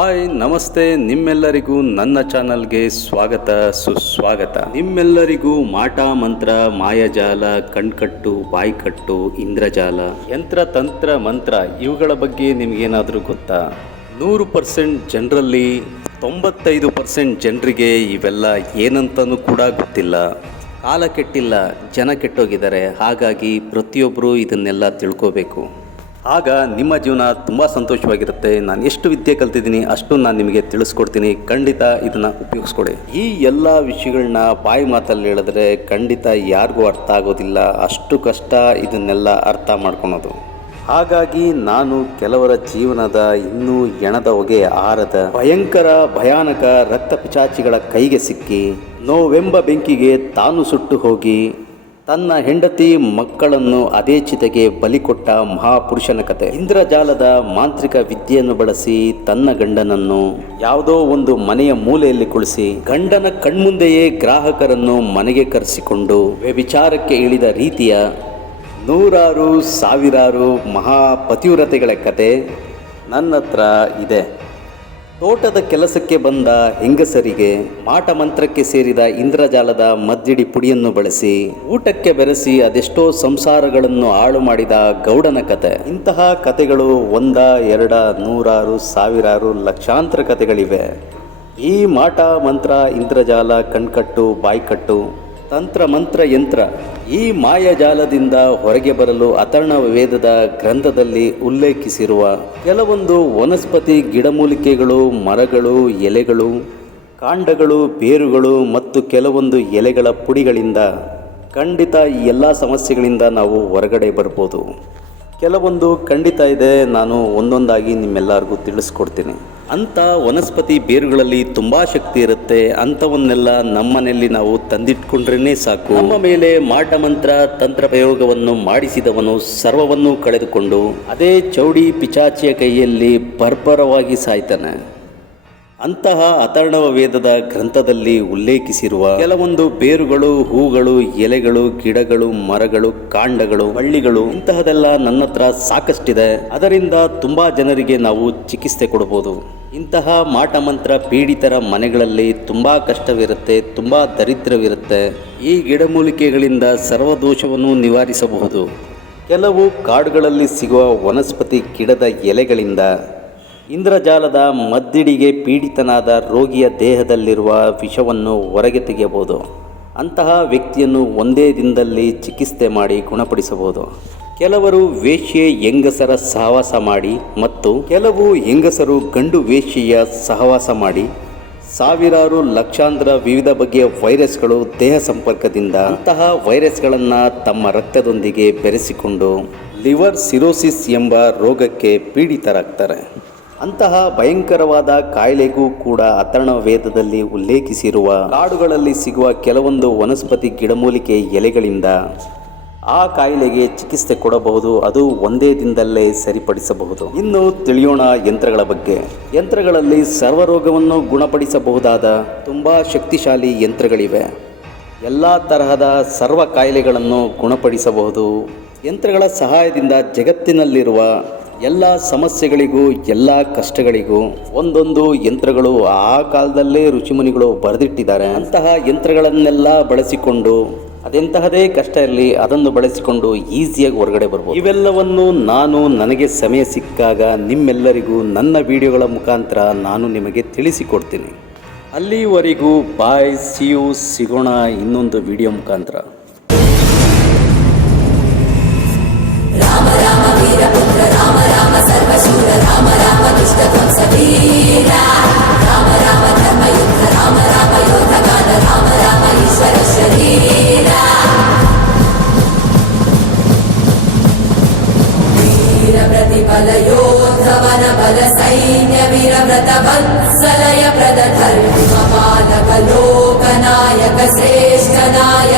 Hi ನಮಸ್ತೆ, ನಿಮ್ಮೆಲ್ಲರಿಗೂ ನನ್ನ ಚಾನಲ್ಗೆ ಸ್ವಾಗತ ಸುಸ್ವಾಗತ. ನಿಮ್ಮೆಲ್ಲರಿಗೂ ಮಾಟ ಮಂತ್ರ, ಮಾಯಜಾಲ, ಕಣ್ಕಟ್ಟು, ಬಾಯ್ಕಟ್ಟು, ಇಂದ್ರಜಾಲ, ಯಂತ್ರ ತಂತ್ರ ಮಂತ್ರ ಇವುಗಳ ಬಗ್ಗೆ ನಿಮಗೇನಾದರೂ ಗೊತ್ತಾ? 100% ಜನರಲ್ಲಿ 95% ಜನರಿಗೆ ಇವೆಲ್ಲ ಏನಂತನೂ ಕೂಡ ಗೊತ್ತಿಲ್ಲ. ಕಾಲ ಕೆಟ್ಟಿಲ್ಲ, ಜನ ಕೆಟ್ಟೋಗಿದ್ದಾರೆ. ಹಾಗಾಗಿ ಪ್ರತಿಯೊಬ್ಬರು ಇದನ್ನೆಲ್ಲ ತಿಳ್ಕೋಬೇಕು. ಆಗ ನಿಮ್ಮ ಜೀವನ ತುಂಬ ಸಂತೋಷವಾಗಿರುತ್ತೆ. ನಾನು ಎಷ್ಟು ವಿದ್ಯೆ ಕಲ್ತಿದ್ದೀನಿ ಅಷ್ಟು ನಾನು ನಿಮಗೆ ತಿಳಿಸ್ಕೊಡ್ತೀನಿ. ಖಂಡಿತ ಇದನ್ನು ಉಪಯೋಗಿಸ್ಕೊಡಿ. ಈ ಎಲ್ಲ ವಿಷಯಗಳನ್ನ ಬಾಯಿ ಮಾತಲ್ಲಿ ಹೇಳಿದ್ರೆ ಖಂಡಿತ ಯಾರಿಗೂ ಅರ್ಥ ಆಗೋದಿಲ್ಲ. ಅಷ್ಟು ಕಷ್ಟ ಇದನ್ನೆಲ್ಲ ಅರ್ಥ ಮಾಡ್ಕೊಳೋದು. ಹಾಗಾಗಿ ನಾನು ಕೆಲವರ ಜೀವನದ ಇನ್ನೂ ಎಣದ ಹೊಗೆ ಆರದ ಭಯಾನಕ ರಕ್ತ ಪಿಚಾಚಿಗಳ ಕೈಗೆ ಸಿಕ್ಕಿ ನೋವೆಂಬ ಬೆಂಕಿಗೆ ತಾನು ಸುಟ್ಟು ಹೋಗಿ ತನ್ನ ಹೆಂಡತಿ ಮಕ್ಕಳನ್ನು ಅದೇ ಚಿತೆಗೆ ಬಲಿ ಕೊಟ್ಟ ಮಹಾಪುರುಷನ ಕತೆ. ಇಂದ್ರಜಾಲದ ಮಾಂತ್ರಿಕ ವಿದ್ಯೆಯನ್ನು ಬಳಸಿ ತನ್ನ ಗಂಡನನ್ನು ಯಾವುದೋ ಒಂದು ಮನೆಯ ಮೂಲೆಯಲ್ಲಿ ಕುಳಿಸಿ ಗಂಡನ ಕಣ್ಮುಂದೆಯೇ ಗ್ರಾಹಕರನ್ನು ಮನೆಗೆ ಕರೆಸಿಕೊಂಡು ವ್ಯಭಿಚಾರಕ್ಕೆ ಇಳಿದ ರೀತಿಯ ನೂರಾರು ಸಾವಿರಾರು ಮಹಾಪತಿವ್ರತೆಗಳ ಕತೆ ನನ್ನ ಹತ್ರ ಇದೆ. ತೋಟದ ಕೆಲಸಕ್ಕೆ ಬಂದ ಹೆಂಗಸರಿಗೆ ಮಾಟ ಮಂತ್ರಕ್ಕೆ ಸೇರಿದ ಇಂದ್ರಜಾಲದ ಮದ್ದಿಡಿ ಪುಡಿಯನ್ನು ಬಳಸಿ ಊಟಕ್ಕೆ ಬೆರೆಸಿ ಅದೆಷ್ಟೋ ಸಂಸಾರಗಳನ್ನು ಹಾಳು ಮಾಡಿದ ಗೌಡನ ಕತೆ. ಇಂತಹ ಕತೆಗಳು ಒಂದ ಎರಡ ನೂರಾರು ಸಾವಿರಾರು ಲಕ್ಷಾಂತರ ಕತೆಗಳಿವೆ. ಈ ಮಾಟ ಮಂತ್ರ, ಇಂದ್ರಜಾಲ, ಕಣ್ಕಟ್ಟು, ಬಾಯ್ಕಟ್ಟು, ತಂತ್ರ ಮಂತ್ರ ಯಂತ್ರ ಈ ಮಾಯಾಜಾಲದಿಂದ ಹೊರಗೆ ಬರಲು ಅಥರ್ಣ ವೇದದ ಗ್ರಂಥದಲ್ಲಿ ಉಲ್ಲೇಖಿಸಿರುವ ಕೆಲವೊಂದು ವನಸ್ಪತಿ ಗಿಡಮೂಲಿಕೆಗಳು, ಮರಗಳು, ಎಲೆಗಳು, ಕಾಂಡಗಳು, ಬೇರುಗಳು ಮತ್ತು ಕೆಲವೊಂದು ಎಲೆಗಳ ಪುಡಿಗಳಿಂದ ಖಂಡಿತ ಈ ಎಲ್ಲ ಸಮಸ್ಯೆಗಳಿಂದ ನಾವು ಹೊರಗಡೆ ಬರ್ಬೋದು. ಕೆಲವೊಂದು ಖಂಡಿತ ಇದೆ, ನಾನು ಒಂದೊಂದಾಗಿ ನಿಮ್ಮೆಲ್ಲರಿಗೂ ತಿಳಿಸ್ಕೊಡ್ತೀನಿ. ಅಂಥ ವನಸ್ಪತಿ ಬೇರುಗಳಲ್ಲಿ ತುಂಬ ಶಕ್ತಿ ಇರುತ್ತೆ. ಅಂಥವನ್ನೆಲ್ಲ ನಮ್ಮನೆಯಲ್ಲಿ ನಾವು ತಂದಿಟ್ಕೊಂಡ್ರೇ ಸಾಕು. ನಮ್ಮ ಮೇಲೆ ಮಾಟ ಮಂತ್ರ ತಂತ್ರ ಪ್ರಯೋಗವನ್ನು ಮಾಡಿಸಿದವನು ಸರ್ವವನ್ನು ಕಳೆದುಕೊಂಡು ಅದೇ ಚೌಡಿ ಪಿಚಾಚಿಯ ಕೈಯಲ್ಲಿ ಬರ್ಬರವಾಗಿ ಸಾಯ್ತಾನೆ. ಅಂತಹ ಅಥರ್ಣವ ವೇದದ ಗ್ರಂಥದಲ್ಲಿ ಉಲ್ಲೇಖಿಸಿರುವ ಕೆಲವೊಂದು ಬೇರುಗಳು, ಹೂಗಳು, ಎಲೆಗಳು, ಗಿಡಗಳು, ಮರಗಳು, ಕಾಂಡಗಳು, ಬಳ್ಳಿಗಳು ಇಂತಹದೆಲ್ಲ ನನ್ನ ಹತ್ರ ಸಾಕಷ್ಟಿದೆ. ಅದರಿಂದ ತುಂಬಾ ಜನರಿಗೆ ನಾವು ಚಿಕಿತ್ಸೆ ಕೊಡಬಹುದು. ಇಂತಹ ಮಾಟ ಮಂತ್ರ ಪೀಡಿತರ ಮನೆಗಳಲ್ಲಿ ತುಂಬಾ ಕಷ್ಟವಿರುತ್ತೆ, ತುಂಬಾ ದರಿದ್ರವಿರುತ್ತೆ. ಈ ಗಿಡಮೂಲಿಕೆಗಳಿಂದ ಸರ್ವದೋಷವನ್ನು ನಿವಾರಿಸಬಹುದು. ಕೆಲವು ಕಾಡುಗಳಲ್ಲಿ ಸಿಗುವ ವನಸ್ಪತಿ ಗಿಡದ ಎಲೆಗಳಿಂದ ಇಂದ್ರಜಾಲದ ಮದ್ದಿಡಿಗೆ ಪೀಡಿತನಾದ ರೋಗಿಯ ದೇಹದಲ್ಲಿರುವ ವಿಷವನ್ನು ಹೊರಗೆ ತೆಗೆಯಬಹುದು. ಅಂತಹ ವ್ಯಕ್ತಿಯನ್ನು ಒಂದೇ ದಿನದಲ್ಲಿ ಚಿಕಿತ್ಸೆ ಮಾಡಿ ಗುಣಪಡಿಸಬಹುದು. ಕೆಲವರು ವೇಶ್ಯೆ ಹೆಂಗಸರ ಸಹವಾಸ ಮಾಡಿ ಮತ್ತು ಕೆಲವು ಹೆಂಗಸರು ಗಂಡು ವೇಶ್ಯೆಯ ಸಹವಾಸ ಮಾಡಿ ಸಾವಿರಾರು ಲಕ್ಷಾಂತರ ವಿವಿಧ ಬಗೆಯ ವೈರಸ್ಗಳು ದೇಹ ಸಂಪರ್ಕದಿಂದ ಅಂತಹ ವೈರಸ್ಗಳನ್ನು ತಮ್ಮ ರಕ್ತದೊಂದಿಗೆ ಬೆರೆಸಿಕೊಂಡು ಲಿವರ್ ಸಿರೋಸಿಸ್ ಎಂಬ ರೋಗಕ್ಕೆ ಪೀಡಿತರಾಗ್ತಾರೆ. ಅಂತಹ ಭಯಂಕರವಾದ ಕಾಯಿಲೆಗೂ ಕೂಡ ಅಥರ್ಣ ವೇದದಲ್ಲಿ ಉಲ್ಲೇಖಿಸಿರುವ ಕಾಡುಗಳಲ್ಲಿ ಸಿಗುವ ಕೆಲವೊಂದು ವನಸ್ಪತಿ ಗಿಡಮೂಲಿಕೆ ಎಲೆಗಳಿಂದ ಆ ಕಾಯಿಲೆಗೆ ಚಿಕಿತ್ಸೆ ಕೊಡಬಹುದು. ಅದು ಒಂದೇ ದಿನದಲ್ಲೇ ಸರಿಪಡಿಸಬಹುದು. ಇನ್ನು ತಿಳಿಯೋಣ ಯಂತ್ರಗಳ ಬಗ್ಗೆ. ಯಂತ್ರಗಳಲ್ಲಿ ಸರ್ವರೋಗವನ್ನು ಗುಣಪಡಿಸಬಹುದಾದ ತುಂಬಾ ಶಕ್ತಿಶಾಲಿ ಯಂತ್ರಗಳಿವೆ. ಎಲ್ಲ ತರಹದ ಸರ್ವ ಕಾಯಿಲೆಗಳನ್ನು ಗುಣಪಡಿಸಬಹುದು. ಯಂತ್ರಗಳ ಸಹಾಯದಿಂದ ಜಗತ್ತಿನಲ್ಲಿರುವ ಎಲ್ಲ ಸಮಸ್ಯೆಗಳಿಗೂ ಎಲ್ಲ ಕಷ್ಟಗಳಿಗೂ ಒಂದೊಂದು ಯಂತ್ರಗಳು ಆ ಕಾಲದಲ್ಲೇ ಋಷಿಮುನಿಗಳು ಬರೆದಿಟ್ಟಿದ್ದಾರೆ. ಅಂತಹ ಯಂತ್ರಗಳನ್ನೆಲ್ಲ ಬಳಸಿಕೊಂಡು ಅದೆಂತಹದೇ ಕಷ್ಟ ಇರಲಿ ಅದನ್ನು ಬಳಸಿಕೊಂಡು ಈಸಿಯಾಗಿ ಹೊರಗಡೆ ಬರ್ಬೋದು. ಇವೆಲ್ಲವನ್ನು ನಾನು ನನಗೆ ಸಮಯ ಸಿಕ್ಕಾಗ ನಿಮ್ಮೆಲ್ಲರಿಗೂ ನನ್ನ ವಿಡಿಯೋಗಳ ಮುಖಾಂತರ ನಾನು ನಿಮಗೆ ತಿಳಿಸಿಕೊಡ್ತೀನಿ. ಅಲ್ಲಿವರೆಗೂ ಬಾಯ್, ಸಿಗೋಣ ಇನ್ನೊಂದು ವಿಡಿಯೋ ಮುಖಾಂತರ. ರಾಮ ರಾಮ ವೀರಪುತ್ರ ರಾಮ ರಾಮ ಸರ್ವಶೂರ ರಾಮ ರಾಮ ದುಷ್ಟ ಧ್ವಂಸ ವೀರ ರಾಮ ರಾಮ ಧರ್ಮಯುದ್ಧ ರಾಮ ರಾಮ ಯೋಧಗಾನ ರಾಮ ರಾಮ ಈಶ್ವರ ಶರೀರ ವೀರ ಪ್ರತಿಫಲ ಯೋಧವನ ಬಲ ಸೈನ್ಯ ವೀರವ್ರತ ವತ್ಸಲಯ ಪ್ರದ ಧರ್ಮ ಪಾಲಕ ಲೋಕನಾಯಕ ಶ್ರೇಷ್ಠ ನಾಯಕ